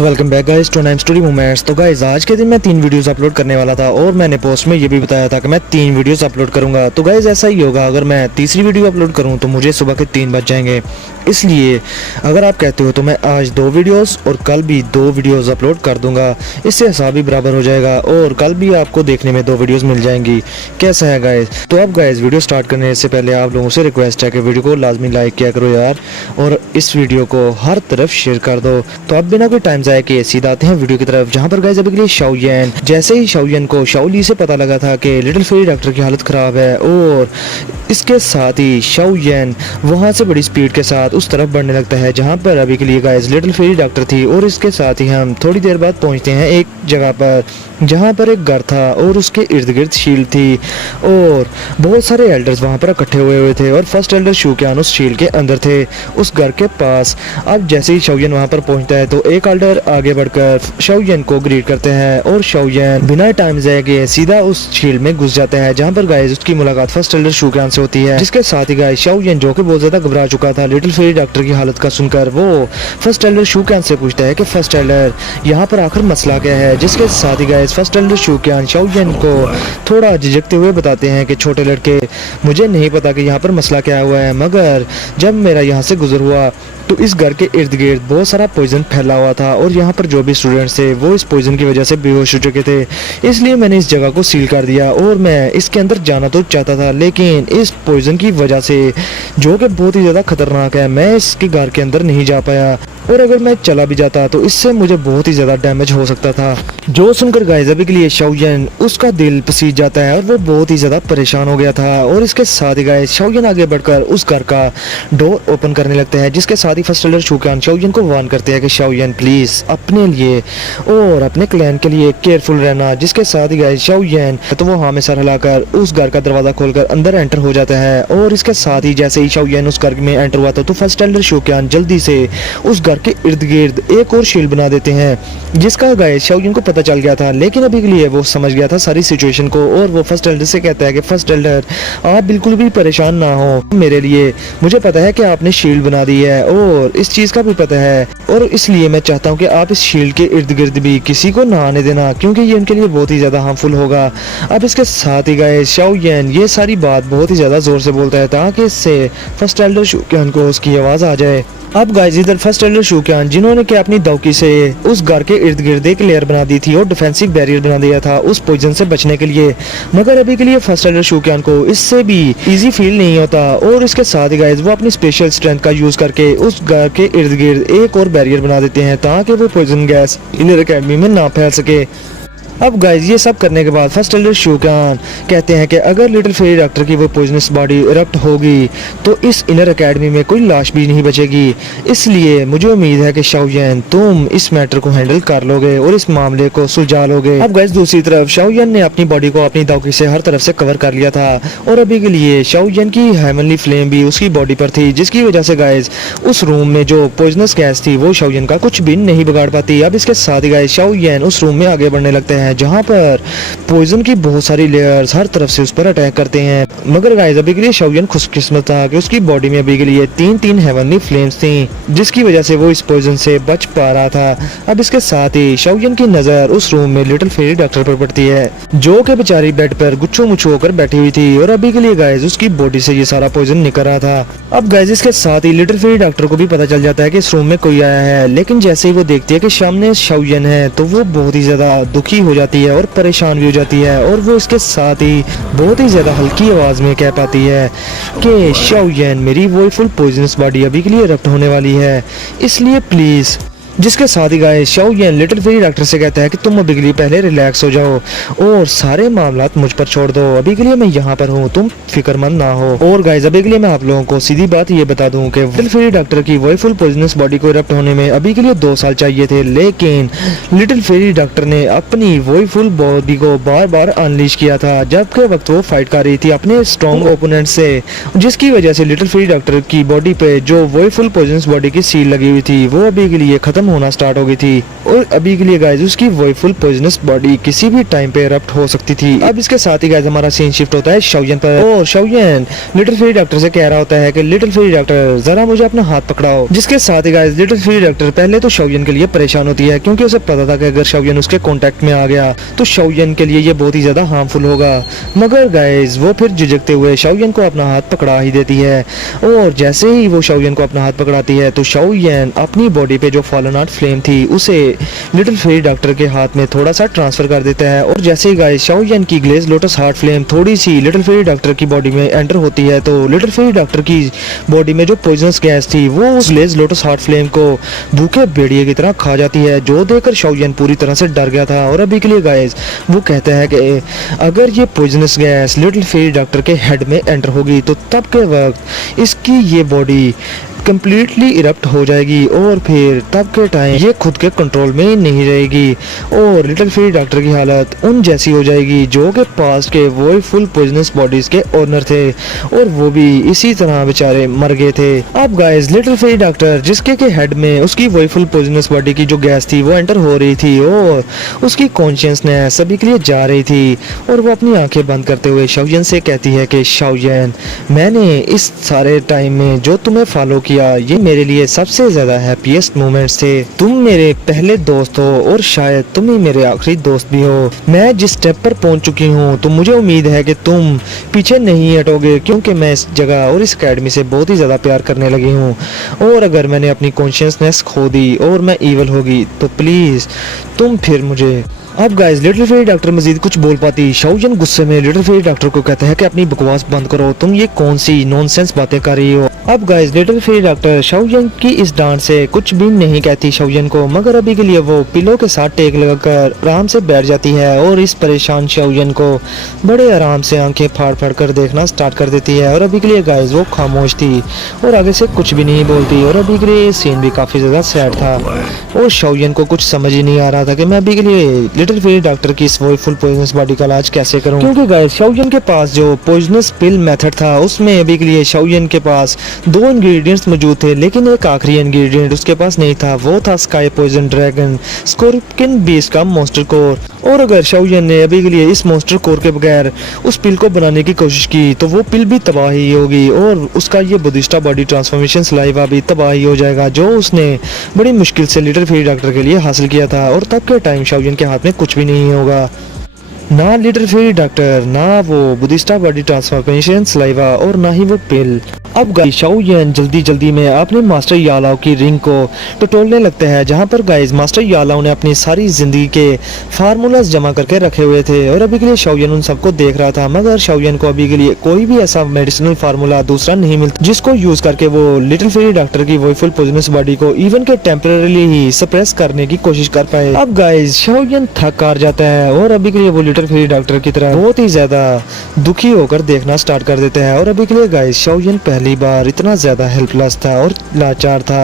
Welcome back guys to नाइम story moments. तो guys आज के दिन मैं 3 वीडियोस अपलोड करने वाला था और मैंने पोस्ट में ये भी बताया था कि मैं 3 वीडियोस अपलोड करूंगा। तो गाइस ऐसा ही होगा, अगर मैं तीसरी वीडियो अपलोड करूं तो मुझे सुबह के 3 बज जाएंगे। इसलिए अगर आप कहते हो तो मैं आज 2 वीडियोस और कल भी 2 वीडियोस अपलोड कर दूंगा। इससे हिसाब भी बराबर हो जाएगा और कल भी आपको देखने में 2 वीडियोस मिल जाएंगी। कैसा है गाइस? तो अब गाइस वीडियो स्टार्ट करने से पहले आप लोगों से रिक्वेस्ट है कि वीडियो को लाजमी लाइक किया करो यार, और इस वीडियो को हर तरफ शेयर कर दो। तो अब बिना कोई टाइम जाए के सीधा आते हैं वीडियो की तरफ, जहां पर गाइस अभी के लिए शाओयन, जैसे ही शाओयन को शाओली से पता लगा था कि लिटिल फेरी डॉक्टर की हालत खराब है और इसके साथ ही शाओयन वहां से बड़ी स्पीड के साथ उस तरफ बढ़ने लगता है जहां पर अभी के लिए गाइस लिटिल फेरी डॉक्टर थी। और इसके साथ ही हम थोड़ी देर बाद पहुंचते हैं एक जगह पर जहां पर एक घर था और उसके इर्द गिर्द शील्ड थी और बहुत सारे एल्डर्स वहां पर इकट्ठे हुए थे और फर्स्ट एल्डर शूक्यान उस शील्ड के अंदर थे उस घर के पास। अब जैसे ही शाओयन वहां पर पहुंचता है तो एक एल्डर आगे बढ़कर शाओयन को ग्रीट करते हैं और शाओयन बिना टाइम जाए के सीधा उस शील्ड में घुस जाते हैं जहां पर गाइस उसकी मुलाकात फर्स्ट एल्डर शूक्यान से होती है। जिसके साथ ही गाइस शाओयन, जो कि बहुत ज्यादा घबरा चुका था लिटिल फेरी डॉक्टर की हालत का सुनकर, वो फर्स्ट एल्डर शूक्यान से पूछता है कि फर्स्ट एल्डर यहाँ पर आखिर मसला क्या है। जिसके साथ ही गाइस फर्स्ट एल्डर शूक्यान शाओयन को थोड़ा झिझकते हुए बताते हैं कि छोटे लड़के, मुझे नहीं पता कि यहाँ पर मसला क्या हुआ है, मगर जब मेरा यहाँ से गुजर हुआ तो इस घर के इर्द गिर्द बहुत सारा पॉइजन फैला हुआ था और यहाँ पर जो भी स्टूडेंट्स थे वो इस पॉइजन की वजह से बेहोश हो चुके थे। इसलिए मैंने इस जगह को सील कर दिया और मैं इसके अंदर जाना तो चाहता था, लेकिन इस पॉइजन की वजह से, जो कि बहुत ही ज़्यादा खतरनाक है, मैं इसके घर के अंदर नहीं जा पाया और अगर मैं चला भी जाता तो इससे मुझे बहुत ही ज़्यादा डैमेज हो सकता था। जो सुनकर गाइस अभी के लिए शाओयन, उसका दिल पसीज जाता है और वो बहुत ही ज़्यादा परेशान हो गया था। और इसके साथ ही गाइस शाओयन आगे बढ़कर उस घर का डोर ओपन करने लगते हैं। जिसके साथ ही फर्स्ट एल्डर शूक्यान शाओयन को वार्न करते हैं कि शाओयन प्लीज अपने लिए और अपने क्लैन के लिए केयरफुल रहना। जिसके साथ ही गाइस शाओयन तो वो हाँ में सर हिलाकर उस घर का दरवाजा खोलकर अंदर एंटर हो जाता है। और इसके साथ ही जैसे ही शाओयन उस घर में एंटर हुआ था तो फर्स्ट एल्डर शूक्यान जल्दी से उस घर के इर्द गिर्द एक और शील्ड बना देते हैं, जिसका गाइस शाओयन को पता चल गया था। लेकिन अभी के लिए वो समझ गया था सारी सिचुएशन को और वो फर्स्ट एल्डर से कहता है कि फर्स्ट एल्डर आप बिल्कुल भी परेशान ना हो मेरे लिए, मुझे पता है कि आपने शील्ड बना दी है और इस चीज का भी पता है, और इसलिए मैं चाहता हूँ कि आप इस शील्ड के इर्द गिर्द भी किसी को ना आने देना क्योंकि ये उनके लिए बहुत ही ज्यादा हार्मफुल होगा। अब इसके साथ ही गाइस शाओयन ये सारी बात बहुत ही ज्यादा जोर से बोलता है ताकि इससे फर्स्ट एल्डर शूक्यान को उसकी आवाज आ जाए। अब गाइस इधर फर्स्ट एल्डर शूक्यान, जिन्होंने कि अपनी दौकी से उस घर के इर्द गिर्द एक लेयर बना दी थी और डिफेंसिव बैरियर बना दिया था उस पॉइजन से बचने के लिए, मगर अभी के लिए फर्स्ट एल्डर शूक्यान को इससे भी इजी फील नहीं होता और इसके साथ ही गाइस वो अपनी स्पेशल स्ट्रेंथ का यूज करके उस घर के इर्द गिर्द एक और बैरियर बना देते हैं ताकि वो पॉइजन गैस इनर एकेडमी में ना फैल सके। अब गाइस ये सब करने के बाद फर्स्ट एल्डर शूक्यान कहते हैं कि अगर लिटिल फेरी डॉक्टर की वो पॉइजनस बॉडी इरप्ट होगी तो इस इनर एकेडमी में कोई लाश भी नहीं बचेगी। इसलिए मुझे उम्मीद है कि शाओयन तुम इस मैटर को हैंडल कर लोगे और इस मामले को सुलझा लोगे। अब गाइस दूसरी तरफ शाओयन ने अपनी बॉडी को अपनी दौकी से हर तरफ से कवर कर लिया था और अभी के लिए शाओयन की हेवनली फ्लेम भी उसकी बॉडी पर थी, जिसकी वजह से गाइस उस रूम में जो पॉइजनस गैस थी वो शाओयन का कुछ भी नहीं बिगाड़ पाती। अब इसके साथ ही गाइस शाओयन उस रूम में आगे बढ़ने लगते हैं जहां पर पॉइजन की बहुत सारी लेयर्स हर तरफ से उस पर अटैक करते हैं, मगर गाइस अभी के लिए शाओयन खुशकिस्मत था कि उसकी बॉडी में अभी के लिए 3 हेवनली फ्लेम्स थी, जिसकी वजह से वो इस पॉइजन से बच पा रहा था। अब इसके साथ ही शाओयन की नजर उस रूम में लिटिल फेरी डॉक्टर पर पड़ती है, जो कि बेचारी बेड पर गुच्छो मुच्छो होकर बैठी हुई थी और अभी के लिए गाइस उसकी बॉडी से ये सारा पॉइजन निकल रहा था। अब गाइस इसके साथ ही लिटिल फेरी डॉक्टर को भी पता चल जाता है कि इस रूम में कोई आया है, लेकिन जैसे ही वो देखती है कि सामने शाओयन है तो वो बहुत ही ज्यादा दुखी हो जाती है और परेशान भी हो जाती है और वो इसके साथ ही बहुत ही ज्यादा हल्की आवाज में कह पाती है कि शाओयन मेरी वो फुल पॉइजनस बॉडी अभी के लिए इरप्ट होने वाली है, इसलिए प्लीज। जिसके साथ ही guys Shaoyan little fairy doctor से कहता है कि तुम अभी के लिए पहले रिलैक्स हो जाओ और सारे मामलात मुझ पर छोड़ दो, अभी के लिए मैं यहाँ पर हूँ, तुम फिक्रमंद ना हो। और गाइस अभी के लिए मैं आप लोगों को सीधी बात ये बता दूं कि लिटिल फेरी डॉक्टर की वही फुल पॉइजनस बॉडी को इरप्ट होने में अभी के लिए 2 साल चाहिए थे, लेकिन लिटिल फेरी डॉक्टर ने अपनी वही फुल बॉडी को बार बार अनलीश किया था जबकि वक्त वो फाइट कर रही थी अपने स्ट्रॉन्ग ओपोनेंट से, जिसकी वजह से लिटिल फेरी डॉक्टर की बॉडी पे जो वही फुल पॉइजनस बॉडी की सील लगी हुई थी वो अभी के लिए खत्म खत्म होना स्टार्ट हो गई थी और अभी के लिए गाइस उसकी वही फुल पॉइजनस बॉडी किसी भी टाइम पे इरप्ट हो सकती थी। अब इसके साथ ही गाइस हमारा सीन शिफ्ट होता है शाओयन पर और शाओयन लिटिल फेरी डॉक्टर से कह रहा होता है कि लिटिल फेरी डॉक्टर जरा मुझे अपना हाथ पकड़ाओ। जिसके साथ ही गाइस लिटिल फेरी डॉक्टर पहले तो शाओयन के लिए परेशान होती है क्योंकि उसे पता था कि अगर शाओयन उसके कांटेक्ट में आ गया तो शाओयन के लिए ये बहुत ही ज्यादा हार्मफुल होगा, मगर गाइस वो फिर झिझकते हुए शाओयन को अपना हाथ पकड़ा ही देती है। और जैसे ही वो शाओयन को अपना हाथ पकड़ाती है तो शाओयन अपनी बॉडी पे जो फॉलन आउट फ्लेम थी उसे लिटिल फेरी डॉक्टर के हाथ में थोड़ा सा ट्रांसफर कर देता है। और जैसे ही गाइस शाओयन की ग्लेज लोटस हार्ट फ्लेम थोड़ी सी लिटिल फेरी डॉक्टर की बॉडी में एंटर होती है तो लिटिल फेरी डॉक्टर की बॉडी में जो पॉइजनस गैस थी वो उस ग्लेज लोटस हार्ट फ्लेम को भूखे भेड़िए की तरह खा जाती है, जो देखकर शाओयन पूरी तरह से डर गया था। और अभी के लिए गाइस वो कहते हैं कि अगर ये poisonous gas little fairy doctor के हेड में एंटर होगी तो तब के वक्त इसकी ये बॉडी कंप्लीटली इरप्ट हो जाएगी और फिर तब के टाइम ये खुद के कंट्रोल में नहीं रहेगी और लिटिल फेरी डॉक्टर की हालत उन जैसी हो जाएगी जो कि पास्ट के वो फुल पॉइजनस बॉडीज के ओनर थे और वो भी इसी तरह बेचारे मर गए थे। अब गाइस लिटिल फेरी डॉक्टर जिसके के हेड में उसकी वही फुल पॉइजनस बॉडी की जो गैस थी वो एंटर हो रही थी और उसकी कॉन्शियसनेस सभी के लिए जा रही थी और वो अपनी आंखें बंद करते हुए शाओयन से कहती है कि शाओयन मैंने इस सारे टाइम में जो तुम्हें फॉलो किया ये मेरे लिए सबसे ज्यादा हैप्पीएस्ट मोमेंट्स थे। तुम मेरे पहले दोस्त हो और शायद तुम ही मेरे आखिरी दोस्त भी हो। मैं जिस स्टेप पर पहुंच चुकी हूँ तो मुझे उम्मीद है कि तुम पीछे नहीं हटोगे क्योंकि मैं इस जगह और इस अकेडमी से बहुत ही ज्यादा प्यार करने लगी हूँ और अगर मैंने अपनी कॉन्शियसनेस खो दी और मैं ईवल होगी तो प्लीज तुम फिर मुझे। अब गाइस लिटिल फेरी डॉक्टर मजीद कुछ बोल पाती शाओयन गुस्से में लिटिल फेरी डॉक्टर को कहता है कि अपनी बकवास बंद करो, तुम ये कौन सी नॉनसेंस बातें कर रही हो। अब guys little fairy doctor Shaoyan की इस डांट से कुछ भी नहीं कहती शाओयन को, मगर अभी के लिए वो पिलो के साथ टेक लगाकर आराम से बैठ जाती है और इस परेशान शाओयन को बड़े आराम से आंखें फाड़ फाड़ कर देखना स्टार्ट कर देती है। और अभी के लिए गाइस वो खामोश थी और आगे से कुछ भी नहीं बोलती और अभी के लिए सीन भी काफी ज्यादा सैड था और शाओयन को कुछ समझ ही नहीं आ रहा था कि मैं अभी के लिए लिटिल फेरी डॉक्टर की इस वो फुल पॉइजनस बॉडी का इलाज कैसे करूं, क्योंकि गाइस शाओयन के पास जो पॉइजनस पिल मेथड था उसमें अभी के लिए शाओयन के पास 2 इंग्रेडिएंट्स मौजूद थे लेकिन एक आखिरी इंग्रेडिएंट उसके पास नहीं था, वो था sky poison dragon scorpion beast का मॉन्स्टर कोर। और अगर शाओयन ने अभी के लिए इस मॉन्स्टर कोर के बगैर उस पिल को बनाने की कोशिश की तो वो पिल भी तबाह ही होगी और उसका ये बुद्धिस्टा बॉडी ट्रांसफॉर्मेशन सलाइवा भी तबाह ही हो जाएगा जो उसने बड़ी मुश्किल से लिटिल फेरी डॉक्टर के लिए हासिल किया था। और तब के टाइम शाओयन के हाथ में कुछ भी नहीं होगा, ना लिटिल फेरी डॉक्टर, ना वो बुद्धिस्टा बॉडी ट्रांसफॉर्मेशन सलाइवा और ना ही वो पिल। अब गाइस शाओयन जल्दी जल्दी में अपने मास्टर यालाओ की रिंग को टटोलने लगता है जहां पर गाइस मास्टर यालाओ ने अपनी सारी जिंदगी के फार्मूलाज जमा करके रखे हुए थे और अभी के लिए शाओयन उन सबको देख रहा था, मगर शाओयन को अभी के लिए कोई भी ऐसा मेडिसिनल फार्मूला दूसरा नहीं मिलता जिसको यूज करके वो लिटिल फेरी डॉक्टर की वही फुल पॉइजनस बॉडी को इवन के टेम्परेरीली ही सप्रेस करने की कोशिश कर पाए। अब गाइस शाओयन थक हार जाता है और अभी के लिए वो लिटिल फेरी डॉक्टर की तरह बहुत ही ज्यादा दुखी होकर देखना स्टार्ट कर देता है। और अभी के लिए गाइस शाओयन पहली बार इतना ज्यादा हेल्पलेस था और लाचार था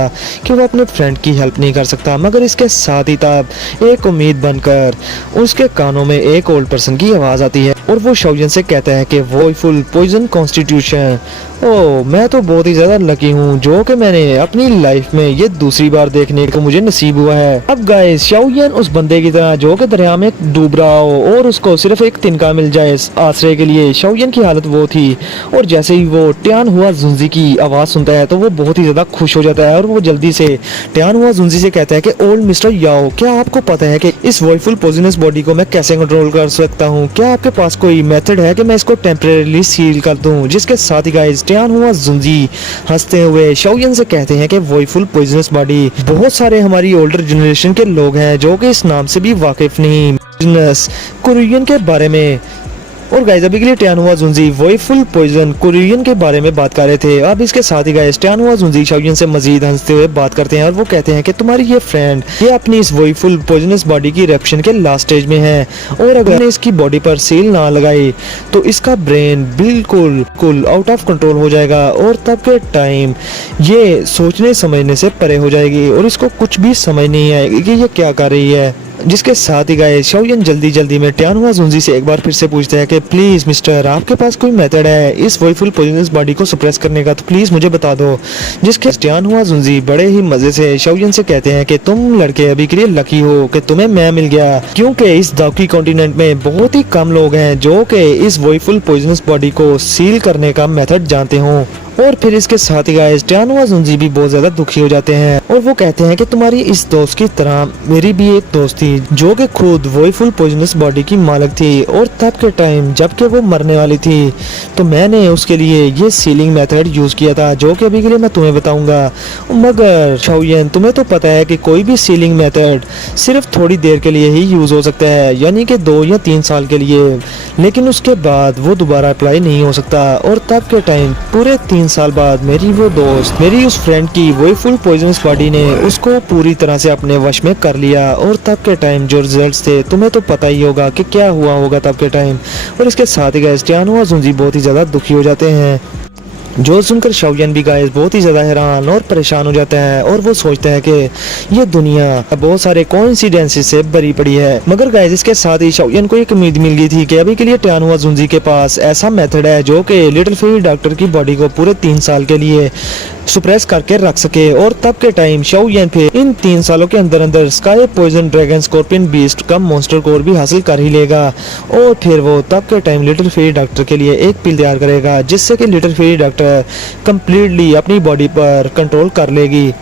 कि वो अपने फ्रेंड की हेल्प नहीं कर सकता, मगर इसके साथ ही तब एक उम्मीद बनकर उसके कानों में एक ओल्ड पर्सन की आवाज आती है और वो शाओयन से कहता है कि वो फुल पॉइजन कॉन्स्टिट्यूशन, ओ मैं तो बहुत ही ज्यादा लकी हूँ जो कि मैंने अपनी लाइफ में ये दूसरी बार देखने को मुझे नसीब हुआ है। अब गाइस शाओयन उस बंदे की तरह जो कि दरिया में डूब रहा हो और उसको सिर्फ एक तिनका मिल जाए आश्रय के लिए, शाओयन की हालत वो थी। और जैसे ही वो ट्यान हुआ जुंजी की आवाज सुनता है तो वो बहुत ही ज्यादा खुश हो जाता है और वो जल्दी से ट्यान हुआ जुंजी से कहता है कि ओल्ड मिस्टर याओ, क्या आपको पता है कि इस वॉइफुल पॉइजनस बॉडी को मैं कैसे कंट्रोल कर सकता हूँ? क्या आपके पास कोई मेथड है कि मैं इसको टेम्परेरीली सील कर दूं? जिसके साथ ही गाइस ट्यान हुआ जुंजी हंसते हुए शाओयन से कहते हैं कि वॉइफुल पॉइजनस बॉडी बहुत सारे हमारी ओल्डर जनरेशन के लोग हैं जो कि इस नाम से भी वाकिफ नहीं बिजनेस कुरियन के बारे में। और गाइस अभी के लिए ट्यान हुआ जुंजी वही फुल पॉइजन कुरियन के बारे में बात कर रहे थे। अब इसके साथ ही गाइस ट्यान हुआ जुंजी शाओयन से मजीद हंसते हुए बात करते हैं और वो कहते हैं कि तुम्हारी ये फ्रेंड ये अपनी इस वही फुल पॉइजनस बॉडी की इरप्शन के लास्ट स्टेज में है और अगर इसकी बॉडी पर सील ना लगाई तो इसका ब्रेन बिल्कुल आउट ऑफ कंट्रोल हो जाएगा और तब के टाइम ये सोचने समझने से परे हो जाएगी और इसको कुछ भी समझ नहीं आएगी कि ये क्या कर रही है। जिसके साथ ही गाइस शाओयन जल्दी जल्दी में टियानहुआ जुंजी से एक बार फिर से पूछता है कि प्लीज मिस्टर, आपके पास कोई मेथड है इस वॉइफुल पॉइजनस बॉडी को सप्रेस करने का, तो प्लीज मुझे बता दो। जिसके टियानहुआ जुंजी बड़े ही मजे से शाओयन से कहते हैं कि तुम लड़के अभी के लिए लकी हो कि तुम्हें मैं मिल गया, क्योंकि इस दाउकी कॉन्टिनेंट में बहुत ही कम लोग हैं जो कि इस वॉइफुल पॉइजनस बॉडी को सील करने का मेथड जानते हो। और फिर इसके साथ ही गाइस टियानहुआ जुंजी भी बहुत ज्यादा दुखी हो जाते हैं और वो कहते हैं कि तुम्हारी इस दोस्त की तरह मेरी भी एक दोस्त थी जो कि खुद वॉइफुल पॉइजनस बॉडी की मालिक थी, और तब के टाइम जबकि वो मरने वाली थी तो मैंने उसके लिए ये सीलिंग मेथड यूज किया था जो कि अभी के लिए मैं तुम्हें बताऊंगा। मगर शाओयन, तुम्हें तो पता है कि कोई भी सीलिंग मेथड सिर्फ थोड़ी देर के लिए ही यूज हो सकता है, यानी कि 2 या 3 साल के लिए, लेकिन उसके बाद वो दोबारा अप्लाई नहीं हो सकता। और तब के टाइम पूरे 3 साल बाद मेरी वो दोस्त, मेरी उस फ्रेंड की वॉइफुल पॉइजनस बॉडी ने उसको पूरी तरह से अपने वश में कर लिया। और तब के टाइम जो रिजल्ट्स थे तुम्हें तो पता ही होगा कि क्या हुआ होगा तब के टाइम। और इसके साथ ही गाइस टियानहुआ जुंजी बहुत ही ज्यादा दुखी हो जाते हैं, जो सुनकर शाओयन भी गाइस बहुत ही ज्यादा हैरान और परेशान हो जाता है और वो सोचता है कि ये दुनिया बहुत सारे कोइंसिडेंसेस से भरी पड़ी है। मगर गाइस इसके साथ ही शाओयन को एक उम्मीद मिल गई थी कि अभी के लिए टियानहुआ जुंजी के पास ऐसा मेथड है जो कि लिटिल फेरी डॉक्टर की बॉडी को पूरे 3 साल के लिए सुप्रेस करके रख सके। और तब के टाइम शाओयन फिर इन 3 सालों के अंदर अंदर sky poison dragon scorpion beast का मॉन्स्टर कोर भी हासिल कर ही लेगा। और फिर वो तब के टाइम लिटिल फेरी डॉक्टर के लिए एक पिल तैयार करेगा जिससे कि लिटिल फेरी डॉक्टर कंप्लीटली अपनी बॉडी पर कंट्रोल कर लेगी।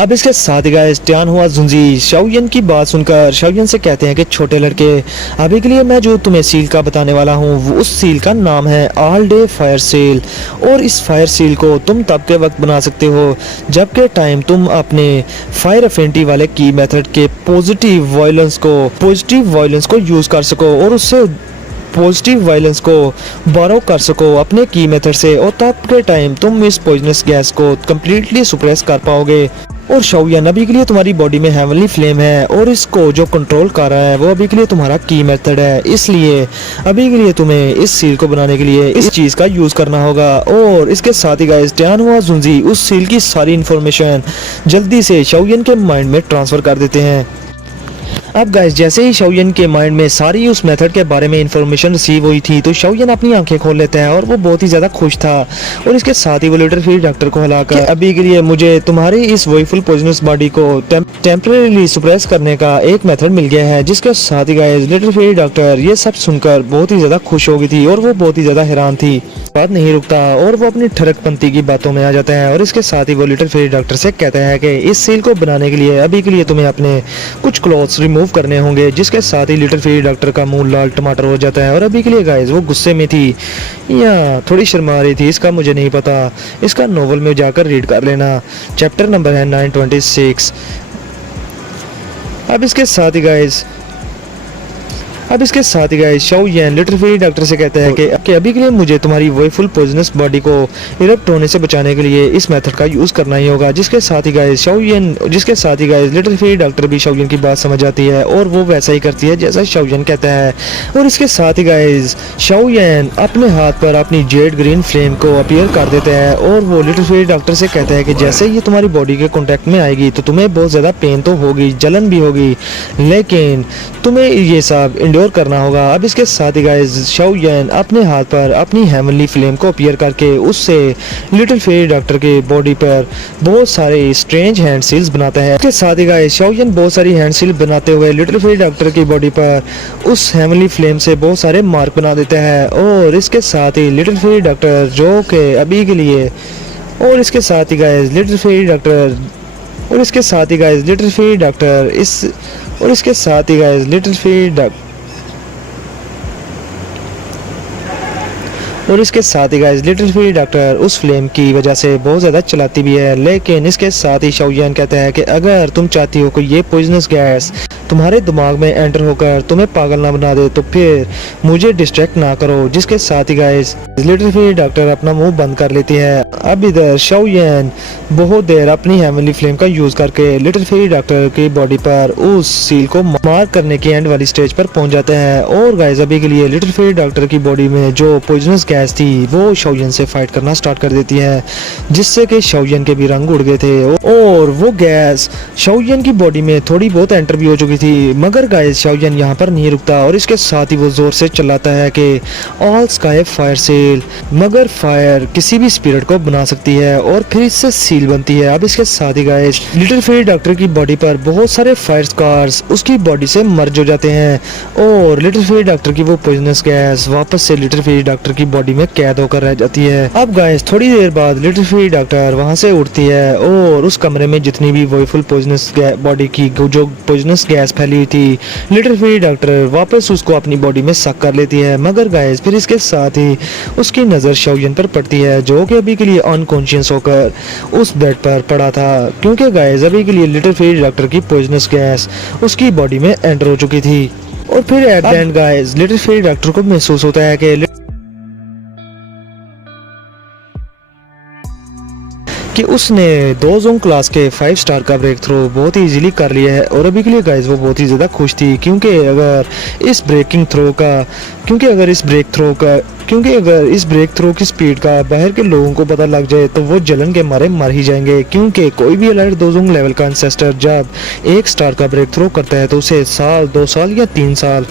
अब इसके साथ ही गाइस टियानहुआ जुंजी शाओयन की बात सुनकर शाओयन से कहते हैं कि छोटे लड़के, अभी के लिए मैं जो तुम्हें सील का बताने वाला हूँ उस सील का नाम है ऑल डे फायर सील। और इस फायर सील को तुम तब के वक्त बना सकते हो जबकि टाइम तुम अपने फायर अफिनिटी वाले की मेथड के पॉजिटिव वायलेंस को यूज कर सको और उससे पॉजिटिव वायलेंस को बोरो कर सको अपने की मेथड से। और तब के टाइम तुम इस पॉइजनस गैस को कम्प्लीटली सुप्रेस कर पाओगे। और शाओयन, अभी के लिए तुम्हारी बॉडी में हेवनली फ्लेम है और इसको जो कंट्रोल कर रहा है वो अभी के लिए तुम्हारा की मेथड है, इसलिए अभी के लिए तुम्हें इस सील को बनाने के लिए इस चीज का यूज करना होगा। और इसके साथ ही गाइस टियानहुआ जुंजी उस सील की सारी इंफॉर्मेशन जल्दी से शाओयन के माइंड में ट्रांसफर कर देते हैं। अब गाइस जैसे ही शाओयन के माइंड में सारी उस मेथड के बारे में इंफॉर्मेशन रिसीव हुई थी तो शाओयन अपनी आंखें खोल लेता है और वो बहुत ही ज्यादा खुश था। और इसके साथ ही वो लिटिल फेरी डॉक्टर को हिलाकर अभी के लिए मुझे तुम्हारी इस वॉइफुल पॉइजनस बॉडी को टेम्परेरीली सुप्रेस करने का एक मेथड मिल गया है। जिसके साथ ही गाइस लिटिल फेरी डॉक्टर ये सब सुनकर बहुत ही ज्यादा खुश हो गई थी और वो बहुत ही ज्यादा हैरान थी। बात नहीं रुकता और वो अपनी ठरकपंती की बातों में आ जाता है। और इसके साथ ही वो लिटिल फेरी डॉक्टर से कहता है कि इस सील को बनाने के लिए अभी के लिए तुम्हें अपने कुछ क्लॉथ्स रिमूव करने होंगे। जिसके साथ ही लिटिल फेरी डॉक्टर का मुंह लाल टमाटर हो जाता है और अभी के लिए गाइस वो गुस्से में थी या थोड़ी शर्मा रही थी, इसका मुझे नहीं पता, इसका नोवेल में जाकर रीड कर लेना। चैप्टर नंबर है 926। अब इसके साथ ही guys Shaoyan little fairy doctor से कहता है कि अभी के लिए मुझे तुम्हारी वॉइफुल पॉइजनस बॉडी को इरप्ट होने से बचाने के लिए इस मेथड का यूज करना ही होगा। जिसके साथ ही गाइस लिटिल फेरी डॉक्टर भी शाओयन की बात समझ आती है और वो वैसा ही करती है जैसा शाओयन कहता है। और इसके साथ ही गाइस शाओयन अपने हाथ पर अपनी जेड ग्रीन फ्लेम को अपीयर कर देता है और वो लिटिल फेरी डॉक्टर से कहता है कि जैसे ये तुम्हारी बॉडी के कांटेक्ट में आएगी तो तुम्हें बहुत ज्यादा पेन तो होगी, जलन भी होगी, लेकिन तुम्हें ये सब इंडोर करना होगा। अब इसके साथ ही गाइस शाओयन अपने हाथ पर अपनी हेवनली फ्लेम को अपीयर करके उससे लिटिल फेरी डॉक्टर के बॉडी पर बहुत सारे स्ट्रेंज हैंड सील्स बनाता है। इसके साथ ही गाइस शाओयन बहुत सारी हैंड सील बनाते हुए लिटिल फेरी डॉक्टर की बॉडी पर उस हेवनली फ्लेम से बहुत सारे मार्क बना देता है। और इसके साथ ही लिटिल फेरी डॉक्टर जो कि अभी के लिए और इसके साथ ही गाइस लिटिल फेरी डॉक्टर और इसके साथ ही गाइस लिटिल फेरी डॉक्टर उस फ्लेम की वजह से बहुत ज़्यादा चलाती भी है। लेकिन इसके साथ ही शाओयन कहता है कि अगर तुम चाहती हो कि ये पॉइजनस गैस तुम्हारे दिमाग में एंटर होकर तुम्हें पागल ना बना दे तो फिर मुझे डिस्ट्रैक्ट ना करो। जिसके साथ ही गाइस लिटिल फेरी डॉक्टर अपना मुंह बंद कर लेती है। अब इधर शाओयन बहुत देर अपनी हेवनली फ्लेम का यूज करके लिटिल फेरी डॉक्टर की बॉडी पर उस सील को मार्क करने की एंड वाली स्टेज पर पहुंच जाते हैं। और गाइस अभी के लिए लिटिल फेरी डॉक्टर की बॉडी में जो पॉइजनस गैस थी वो शाओयन से फाइट करना स्टार्ट कर देती है, जिससे कि शाओयन के भी रंग उड़ गए थे और वो गैस शाओयन की बॉडी में थोड़ी बहुत एंटर भी हो चुकी थी। मगर गाइस शाओयन यहाँ पर नहीं रुकता और इसके साथ ही वो जोर से चिल्लाता है कि ऑल स्काई फायर सेल। मगर फायर किसी भी स्पिरिट को बना सकती है और फिर इससे सील बनती है। अब इसके साथ ही गाइस लिटिल फेरी डॉक्टर की बॉडी पर बहुत सारे फायर स्कार्स उसकी बॉडी से मर्ज हो जाते हैं और लिटिल फेरी डॉक्टर की वो पॉइजनस गैस वापस से लिटिल फेरी डॉक्टर की बॉडी में कैद होकर रह जाती है। अब गाइस थोड़ी देर बाद लिटिल फेरी डॉक्टर वहां से उठती है और उस कमरे में जितनी भी वोइफुल पॉइजनस बॉडी की जो पॉइजनस गैस फैली हुई थी लिटिल फेरी डॉक्टर वापस उसको अपनी बॉडी में सक कर लेती है। मगर गाइस फिर इसके साथ ही उसकी नजर शाओयन पर पड़ती है, जो कि अभी के लिए अनकॉन्शियस होकर उस बेड पर पड़ा था, क्योंकि गाइस अभी के लिए लिटिल फेरी डॉक्टर की पॉइजनस गैस उसकी बॉडी में एंटर हो चुकी थी। और फिर at the end guys little fairy doctor को महसूस होता है कि उसने 2 जोन क्लास के 5 स्टार का ब्रेक थ्रू बहुत ही इजीली कर लिया है। और अभी के लिए गाइस वो बहुत ही ज़्यादा खुश थी, क्योंकि अगर इस ब्रेक थ्रू की स्पीड का बाहर के लोगों को पता लग जाए तो वो जलन के मारे मर ही जाएंगे, क्योंकि कोई भी एलाइट 2 जोन लेवल का एंसेस्टर जब 1 स्टार का ब्रेक थ्रू करता है तो उसे साल 2 साल या 3 साल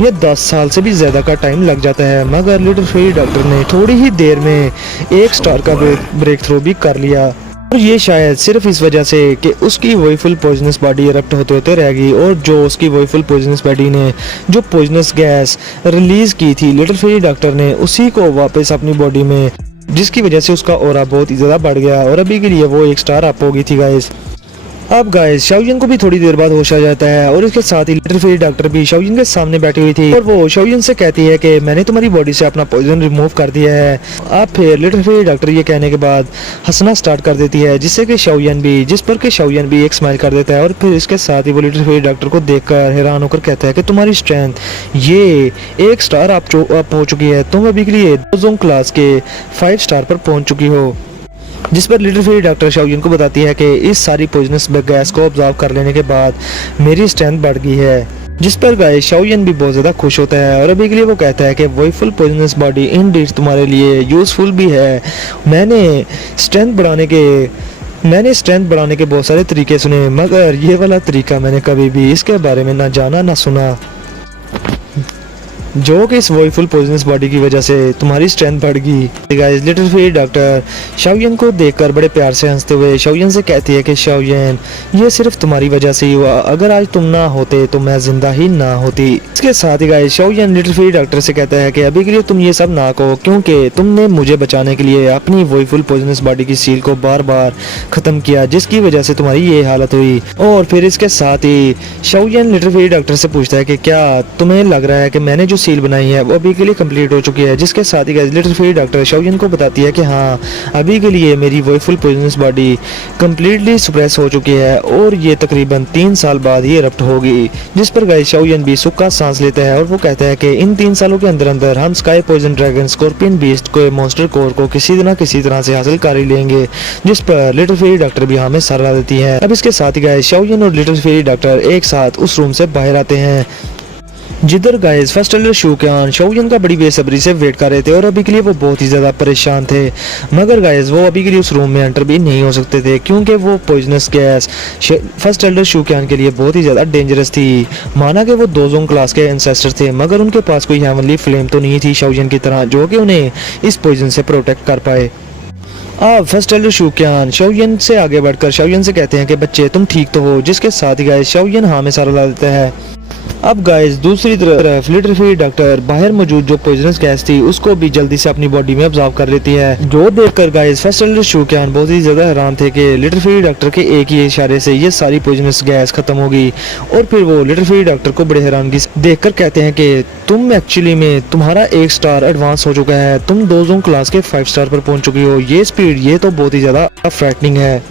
या 10 साल से भी ज़्यादा का टाइम लग जाता है। मगर लिटिल फेरी डॉक्टर ने थोड़ी ही देर में 1 स्टार का ब्रेक थ्रू भी कर लिया, और ये शायद सिर्फ इस वजह से कि उसकी वोइफुल पॉइजनस बॉडी इरप्ट होते होते रहेगी और जो उसकी वोइफुल पॉइजनस बॉडी ने जो पॉइजनस गैस रिलीज की थी लिटिल फेरी डॉक्टर ने उसी को वापस अपनी बॉडी में, जिसकी वजह से उसका ऑरा बहुत ही ज़्यादा बढ़ गया और अभी के लिए वो 1 स्टार अप हो गई थी गाइस। अब गाइस शाओयन को भी थोड़ी देर बाद होश आ जाता है और इसके साथ ही लिटिल फेरी डॉक्टर भी शाओयन के सामने बैठी हुई थी और वो शाओयन से कहती है कि मैंने तुम्हारी बॉडी से अपना पॉइजन रिमूव कर दिया है। अब फिर लिटिल फेरी डॉक्टर ये कहने के बाद हंसना स्टार्ट कर देती है, जिस पर कि शाओयन भी एक स्माइल कर देता है और फिर इसके साथ ही वो लिटिल फेरी डॉक्टर को देखकर हैरान होकर कहता है कि तुम्हारी स्ट्रेंथ ये 1 स्टार अप हो चुकी है, तुम अभी के लिए 2 जोन क्लास के 5 स्टार पर पहुंच चुकी हो। जिस पर लिटिल फेरी डॉक्टर शाओयन को बताती है कि इस सारी पॉइजनस गैस को ऑब्जर्व कर लेने के बाद मेरी स्ट्रेंथ बढ़ गई है, जिस पर गाइस शाओयन भी बहुत ज़्यादा खुश होता है और अभी के लिए वो कहता है कि वोइफुल पॉइजनस बॉडी इनडीड तुम्हारे लिए यूज़फुल भी है। मैंने स्ट्रेंथ बढ़ाने के बहुत सारे तरीके सुने, मगर ये वाला तरीका मैंने कभी भी इसके बारे में ना जाना ना सुना, जो कि इस वोइफुल पॉइजनस बॉडी की वजह से तुम्हारी स्ट्रेंथ बढ़ गई। Guys little fairy doctor Shaoyan को देखकर बड़े प्यार से हंसते हुए शाओयन से कहती है कि शाओयन ये सिर्फ तुम्हारी वजह से ही हुआ, अगर आज तुम ना होते तो मैं जिंदा ही ना होती। इसके साथ ही guys Shaoyan little fairy doctor से कहता है कि अभी के लिए तुम ये सब ना कहो, क्योंकि तुमने मुझे बचाने के लिए अपनी वोइफुल पॉइजनस बॉडी की सील को बार बार खत्म किया, जिसकी वजह से तुम्हारी ये हालत हुई। और फिर इसके साथ ही शाओयन लिटिल फेरी डॉक्टर से पूछता है कि क्या तुम्हें लग रहा है कि मैंने जो सील बनाई है वो अभी के लिए कंप्लीट हो चुकी है, जिसके साथ ही guys little fairy doctor Shaoyan को बताती है कि हाँ अभी के लिए मेरी वोइफुल पॉइजनस बॉडी कंप्लीटली सप्रेस हो चुकी है और ये तकरीबन 3 साल बाद ही इरप्ट होगी। जिस पर गाइस शाओयन भी सुक्का सांस लेता है और वो कहता है कि इन 3 सालों के अंदर हम sky poison dragon scorpion beast को मॉन्स्टर कोर को किसी तरह से हासिल कर ही लेंगे, जिस पर लिटिल फेरी डॉक्टर भी हमें सलाह देती है। अब इसके साथ ही गाइस शाओयन और लिटिल फेरी डॉक्टर एक साथ उस रूम से बाहर आते हैं, जिधर गाइस फर्स्ट एल्डर शूक्यान शाओयन का बड़ी बेसब्री से वेट कर रहे थे और अभी के लिए वो बहुत ही ज़्यादा परेशान थे। मगर गाइस वो अभी के लिए उस रूम में एंटर भी नहीं हो सकते थे, क्योंकि वो पॉइजनस गैस फर्स्ट एल्डर शूक्यान के लिए बहुत ही ज़्यादा डेंजरस थी। माना कि वो 2 जोन क्लास के एंसेस्टर थे, मगर उनके पास कोई हेवनली फ्लेम तो नहीं थी शाओयन की तरह, जो कि उन्हें इस पॉइजन से प्रोटेक्ट कर पाए। अब फर्स्ट एल्डर शूक्यान शाओयन से आगे बढ़कर शाओयन से कहते हैं कि बच्चे तुम ठीक तो हो, जिसके साथ ही गाइस शाओयन हाँ में सारा ला देता है। अब गाइस दूसरी तरफ लिटिल फेरी डॉक्टर बाहर मौजूद जो पॉइजनस गैस थी उसको भी जल्दी से अपनी बॉडी में ऑब्जर्व कर लेती है, जो देखकर गाइस फर्स्ट एल्डर शूक्यान बहुत ही ज्यादा हैरान थे कि लिटिल फेरी डॉक्टर के एक ही इशारे से ये सारी पॉइजनस गैस खत्म होगी। और फिर वो लिटिल फेरी डॉक्टर को बड़े हैरानगी से देखकर कहते हैं कि तुम एक्चुअली में तुम्हारा 1 स्टार एडवांस हो चुका है, तुम 2 जोन क्लास के 5 स्टार पर पहुंच चुकी हो। ये स्पीड ये तो बहुत ही ज्यादा फ्रैटनिंग है,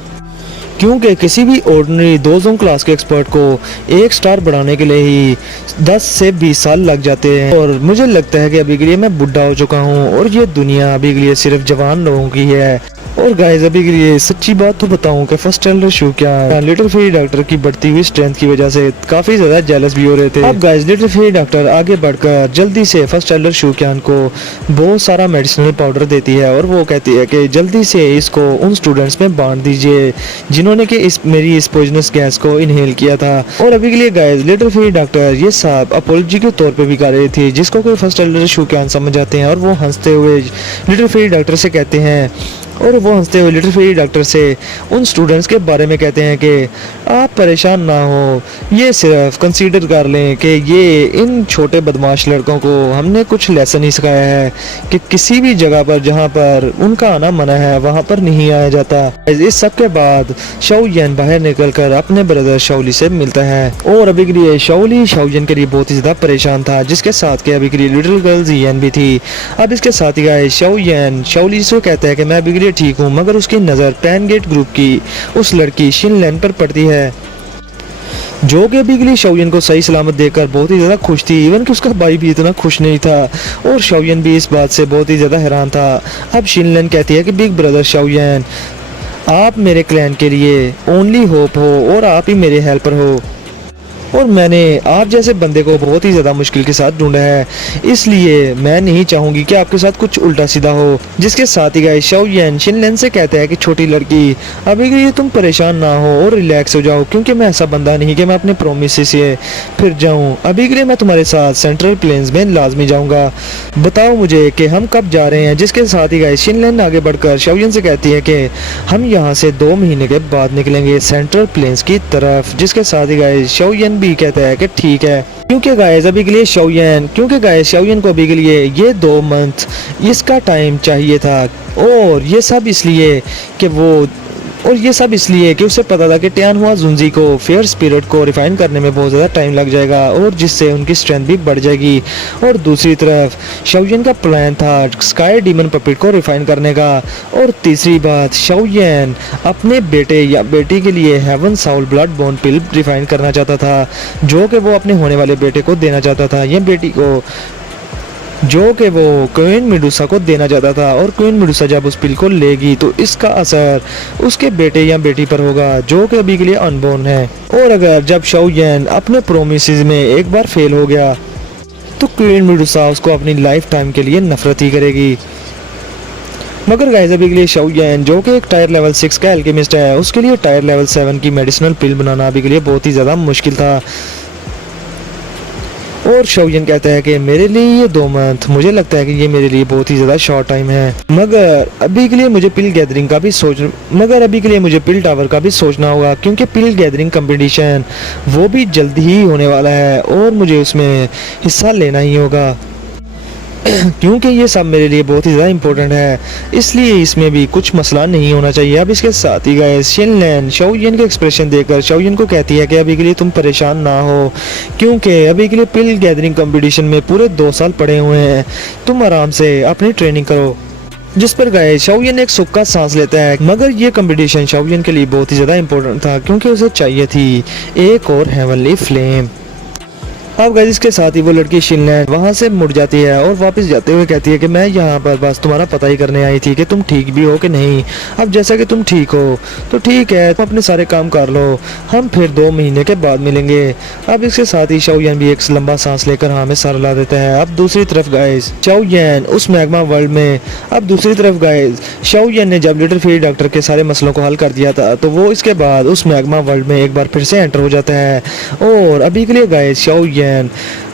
क्योंकि किसी भी ऑर्डिनरी 2 जोन क्लास के एक्सपर्ट को 1 स्टार बढ़ाने के लिए ही 10 से 20 साल लग जाते हैं। और मुझे लगता है कि अभी के लिए मैं बुढ़ा हो चुका हूँ और ये दुनिया अभी के लिए सिर्फ जवान लोगों की है। और गाइस अभी के लिए सच्ची बात तो बताऊं कि फर्स्ट ट्रेलर शो क्या है, लिटिल फेरी डॉक्टर की बढ़ती हुई स्ट्रेंथ की वजह से काफी ज्यादा जेलस भी हो रहे थे। अब गाइस लिटिल फेरी डॉक्टर आगे बढ़कर जल्दी से फर्स्ट ट्रेलर शो क्यान को बहुत सारा मेडिसिनल पाउडर देती है और वो कहती है कि जल्दी से इसको उन स्टूडेंट्स में बांट दीजिए जिन्होंने कि मेरी इस पॉइजनस गैस को इनहेल किया था। और अभी के लिए गाइस लिटिल फेरी डॉक्टर ये सब अपोलॉजी के तौर पे भी कर रही थी, जिसको कोई फर्स्ट ट्रेलर शो क्यान समझ जाते हैं और वो हंसते हुए लिटिल फेरी डॉक्टर से कहते हैं लिटिल फेरी डॉक्टर से उन स्टूडेंट्स के बारे में कहते हैं कि आप परेशान ना हो, ये सिर्फ कंसीडर कर लें कि ये इन छोटे बदमाश लड़कों को हमने कुछ लेसन ही सिखाया है कि किसी भी जगह पर जहाँ पर उनका आना मना है वहाँ पर नहीं आया जाता। इस सब के बाद शाओलिन बाहर निकलकर अपने ब्रदर शाओली से मिलता है और अभी के लिए शाओली शाओलिन के लिए बहुत ही ज्यादा परेशान था, जिसके साथ के अभी के लिए लिटिल गर्ल जियन भी थी। अब इसके साथ ही गाइस शाओलिन शाओली से कहता है कि मैं अभी के लिए ठीक हूँ, मगर उसकी नज़र पैनगेट ग्रुप की उस लड़की शिनलैन पर पड़ती है जो कि अभी के लिए शाओलिन को सही सलामत देखकर बहुत ही ज़्यादा खुश थी। इवन कि उसका भाई भी इतना खुश नहीं था और शाओलिन भी इस बात से बहुत ही ज़्यादा हैरान था। अब शिनलैन कहती है कि बिग ब्रदर शाओलिन, आप मेरे क्लैन के लिए ओनली होप हो और आप ही मेरे हेल्पर हो और मैंने आप जैसे बंदे को बहुत ही ज़्यादा मुश्किल के साथ ढूंढा है, इसलिए मैं नहीं चाहूँगी कि आपके साथ कुछ उल्टा सीधा हो। जिसके साथ ही गाइस शाओलिन शिनलैन से कहता है कि छोटी लड़की अभी के लिए तुम परेशान ना हो और रिलैक्स हो जाओ, क्योंकि मैं ऐसा बंदा नहीं कि मैं अपने प्रोमिस से फिर जाऊँ। अभी के लिए मैं तुम्हारे साथ सेंट्रल प्लेन्स में लाजमी जाऊँगा, बताओ मुझे कि हम कब जा रहे हैं। जिसके साथ ही गाइस शिनलैन आगे बढ़कर शाओलिन से कहती है कि हम यहाँ से 2 महीने के बाद निकलेंगे सेंट्रल प्लेन्स की तरफ। जिसके साथ ही गाइस शाओलिन भी कहता है कि ठीक है, क्योंकि गाइस अभी के लिए शाओलिन को अभी के लिए ये 2 मंथ इसका टाइम चाहिए था और ये सब इसलिए कि उसे पता था कि टियानहुआ जुंजी को फेयर स्पिरिट को रिफाइन करने में बहुत ज़्यादा टाइम लग जाएगा और जिससे उनकी स्ट्रेंथ भी बढ़ जाएगी। और दूसरी तरफ शाओलिन का प्लान था स्काई डीमन पपेट को रिफाइन करने का। और तीसरी बात, शाओलिन अपने बेटे या बेटी के लिए हेवन साउल ब्लड बॉन्ड पिल रिफाइन करना चाहता था, जो कि वो अपने होने वाले बेटे को देना चाहता था, यह बेटी को जो कि वो क्वीन मेडुसा को देना चाहता था। और क्वीन मेडुसा जब उस पिल को लेगी तो इसका असर उसके बेटे या बेटी पर होगा, जो कि अभी के लिए अनबोर्न है। और अगर जब शाओलिन अपने प्रोमिसेस में एक बार फेल हो गया तो क्वीन मेडुसा उसको अपनी लाइफ टाइम के लिए नफरत ही करेगी। मगर गाइस अभी के लिए शाओलिन जो कि एक टायर लेवल 6 का एल्केमिस्ट है, उसके लिए टायर लेवल 7 की मेडिसिनल पिल बनाना अभी के लिए बहुत ही ज़्यादा मुश्किल था। और शाओलिन कहता है कि मेरे लिए ये 2 मंथ मुझे लगता है कि ये मेरे लिए बहुत ही ज़्यादा शॉर्ट टाइम है, मगर अभी के लिए मुझे पिल टावर का भी सोचना होगा, क्योंकि पिल गैदरिंग कंपटीशन वो भी जल्दी ही होने वाला है और मुझे उसमें हिस्सा लेना ही होगा क्योंकि ये सब मेरे लिए बहुत ही ज़्यादा इम्पोर्टेंट है, इसलिए इसमें भी कुछ मसला नहीं होना चाहिए। अब इसके साथ ही गाइस शिनलैन शाओलिन के एक्सप्रेशन देखकर शाओलिन को कहती है कि अभी के लिए तुम परेशान ना हो, क्योंकि अभी के लिए पिल गैदरिंग कंपटीशन में पूरे 2 साल पड़े हुए हैं, तुम आराम से अपनी ट्रेनिंग करो। जिस पर गाइस शाओलिन एक सुख का सांस लेता है, मगर ये कंपटीशन शाओलिन के लिए बहुत ही ज़्यादा इम्पोर्टेंट था, क्योंकि उसे चाहिए थी एक और हेवनली फ्लेम। अब गाइस इसके साथ ही वो लड़की शिनलैन वहाँ से मुड़ जाती है और वापस जाते हुए कहती है कि मैं यहाँ पर बस तुम्हारा पता ही करने आई थी कि तुम ठीक भी हो कि नहीं। अब जैसा कि तुम ठीक हो तो ठीक है, तुम अपने सारे काम कर लो, हम फिर 2 महीने के बाद मिलेंगे। अब इसके साथ ही शाओलिन भी एक लंबा सांस लेकर हाँ में सर ला देता है। अब दूसरी तरफ गाइस शाओलिन उस मैग्मा वर्ल्ड में शाओलिन ने जब लिटिल फेरी डॉक्टर के सारे मसलों को हल कर दिया था, तो वो इसके बाद उस मैग्मा वर्ल्ड में एक बार फिर से एंटर हो जाता है। और अभी के लिए गाइस शाओलिन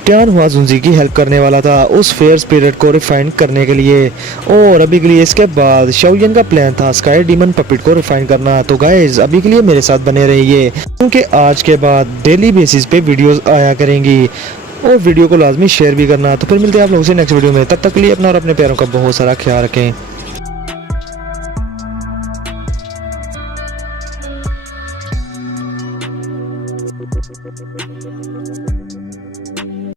टियानहुआ जुंजी की हेल्प करने वाला था उस फेयर स्पिरिट को रिफाइन करने के लिए। और अभी के लिए इसके बाद शाओलिन का प्लान था स्काई डीमन पपेट को रिफाइन करना। तो गाइस अभी के लिए मेरे साथ बने रहिए, क्योंकि आज के बाद डेली बेसिस पे वीडियोस आया करेंगी और वीडियो को लाजमी शेयर भी करना। तो फिर मिलते हैं आप लोगों से नेक्स्ट वीडियो में, तब तक के लिए अपना और अपने प्यारों का बहुत सारा ख्याल रखें।